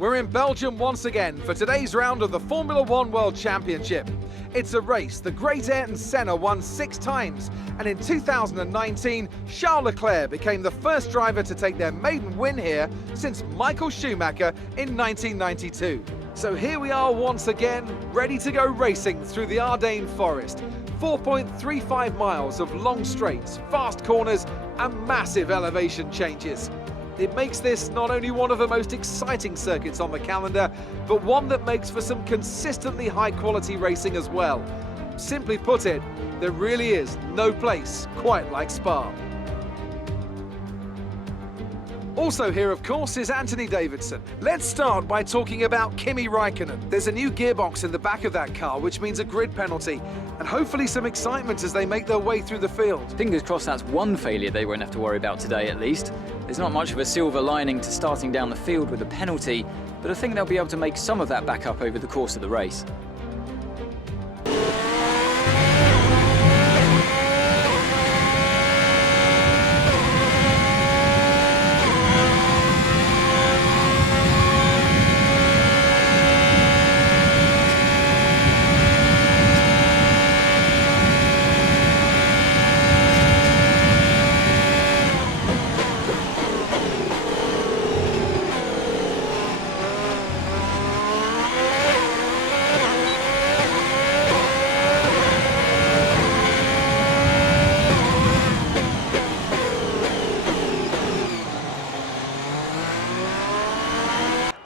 We're in Belgium once again for today's round of the Formula One World Championship. It's a race the great Ayrton Senna won 6 times, and in 2019, Charles Leclerc became the first driver to take their maiden win here since Michael Schumacher in 1992. So here we are once again, ready to go racing through the Ardennes forest. 4.35 miles of long straights, fast corners, and massive elevation changes. It makes this not only one of the most exciting circuits on the calendar, but one that makes for some consistently high-quality racing as well. Simply put it, there really is no place quite like Spa. Also here, of course, is Anthony Davidson. Let's start by talking about Kimi Räikkönen. There's a new gearbox in the back of that car, which means a grid penalty, and hopefully some excitement as they make their way through the field. Fingers crossed that's one failure they won't have to worry about today, at least. There's not much of a silver lining to starting down the field with a penalty, but I think they'll be able to make some of that back up over the course of the race.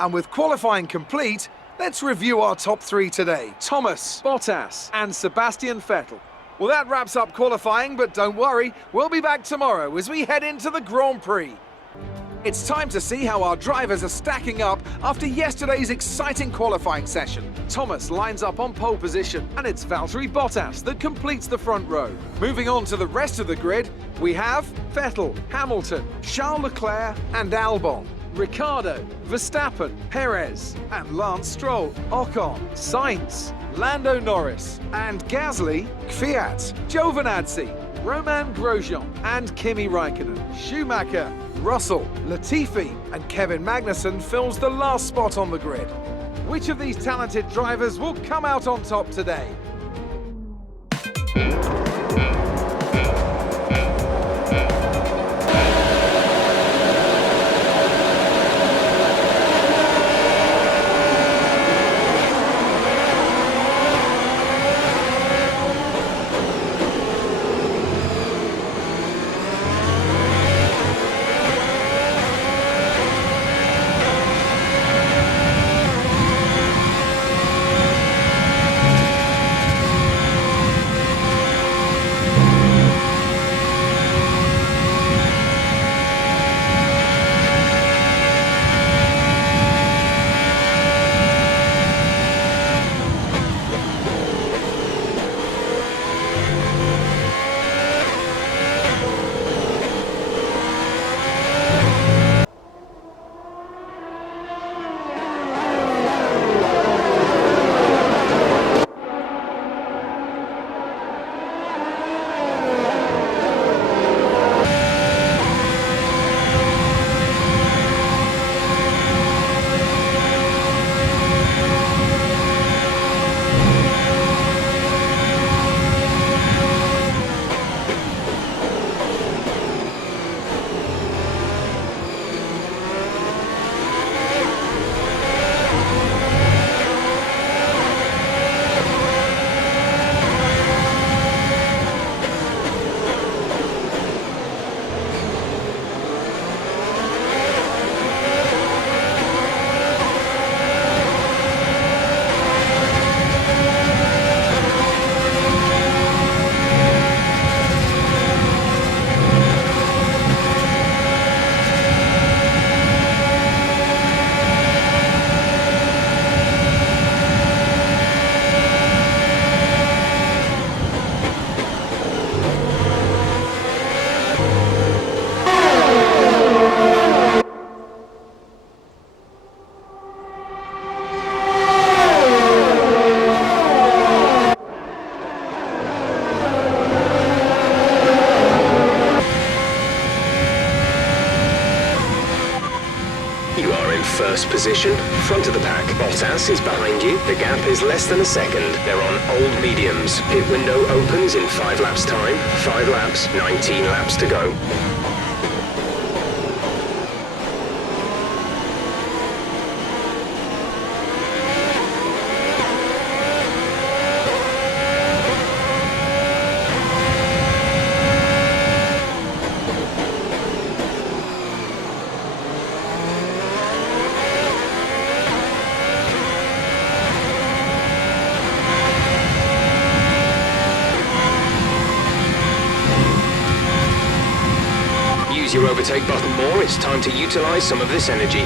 And with qualifying complete, let's review our top 3 today. Thomas, Bottas, and Sebastian Vettel. Well, that wraps up qualifying, but don't worry, we'll be back tomorrow as we head into the Grand Prix. It's time to see how our drivers are stacking up after yesterday's exciting qualifying session. Thomas lines up on pole position, and it's Valtteri Bottas that completes the front row. Moving on to the rest of the grid, we have Vettel, Hamilton, Charles Leclerc, and Albon. Ricciardo, Verstappen, Perez, and Lance Stroll, Ocon, Sainz, Lando Norris, and Gasly, Kvyat, Giovinazzi, Romain Grosjean, and Kimi Räikkönen. Schumacher, Russell, Latifi, and Kevin Magnussen fills the last spot on the grid. Which of these talented drivers will come out on top today? You are in first position, front of the pack. Bottas is behind you. The gap is less than a second. They're on old mediums. Pit window opens in 5 laps time. 5 laps, 19 laps to go. Use your overtake button more, it's time to utilize some of this energy.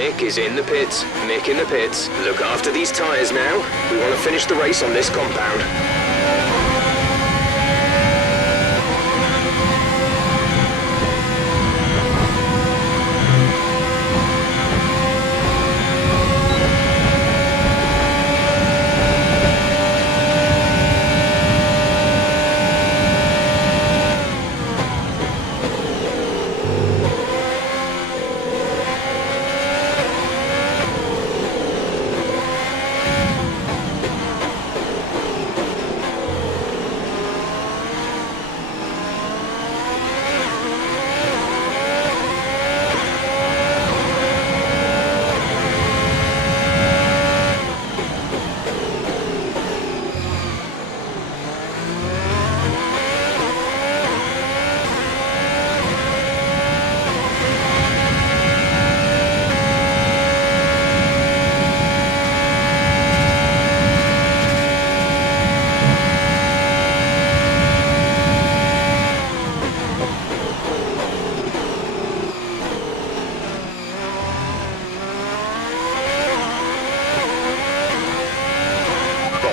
Mick is in the pits. Mick in the pits. Look after these tyres now. We want to finish the race on this compound.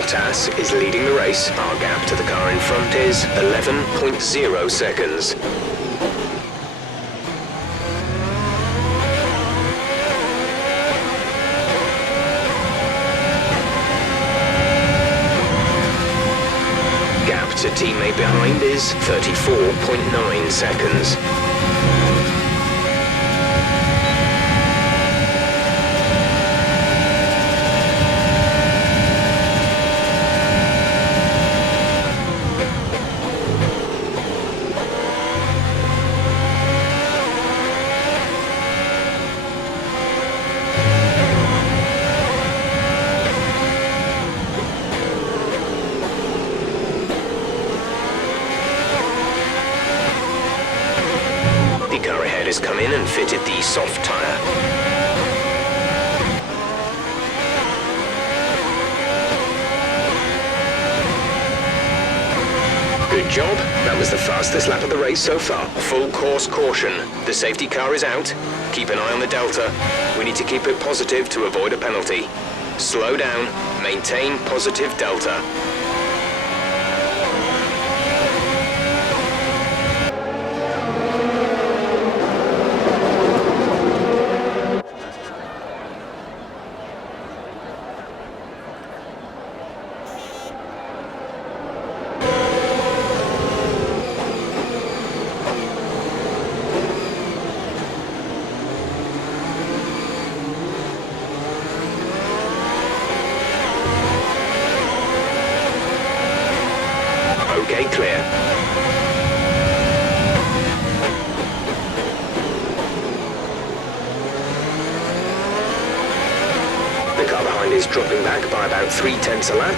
Bottas is leading the race. Our gap to the car in front is 11.0 seconds. Gap to teammate behind is 34.9 seconds. has come in and fitted the soft tyre. Good job. That was the fastest lap of the race so far. Full course caution. The safety car is out. Keep an eye on the delta. We need to keep it positive to avoid a penalty. Slow down. Maintain positive delta. Okay, clear. The car behind is dropping back by about 3/10 a lap.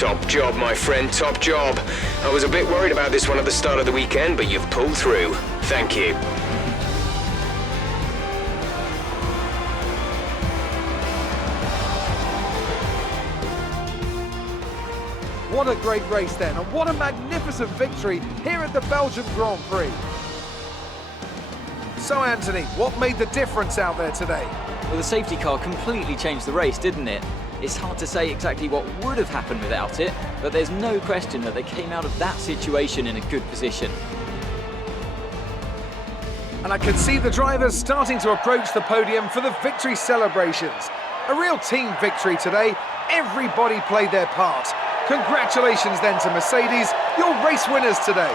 Top job, my friend, top job. I was a bit worried about this one at the start of the weekend, but you've pulled through. Thank you. What a great race then, and what a magnificent victory here at the Belgium Grand Prix. So Anthony, what made the difference out there today? Well, the safety car completely changed the race, didn't it? It's hard to say exactly what would have happened without it, but there's no question that they came out of that situation in a good position. And I can see the drivers starting to approach the podium for the victory celebrations. A real team victory today. Everybody played their part. Congratulations then to Mercedes, your race winners today.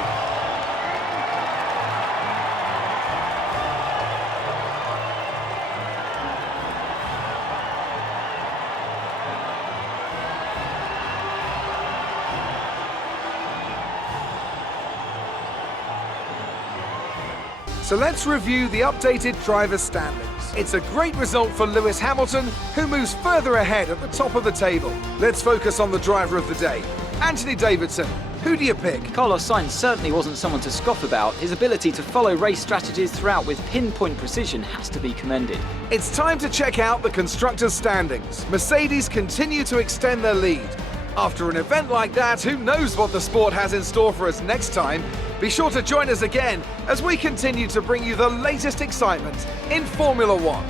So let's review the updated driver standings. It's a great result for Lewis Hamilton, who moves further ahead at the top of the table. Let's focus on the driver of the day. Anthony Davidson, who do you pick? Carlos Sainz certainly wasn't someone to scoff about. His ability to follow race strategies throughout with pinpoint precision has to be commended. It's time to check out the constructors' standings. Mercedes continue to extend their lead. After an event like that, who knows what the sport has in store for us next time? Be sure to join us again as we continue to bring you the latest excitement in Formula One.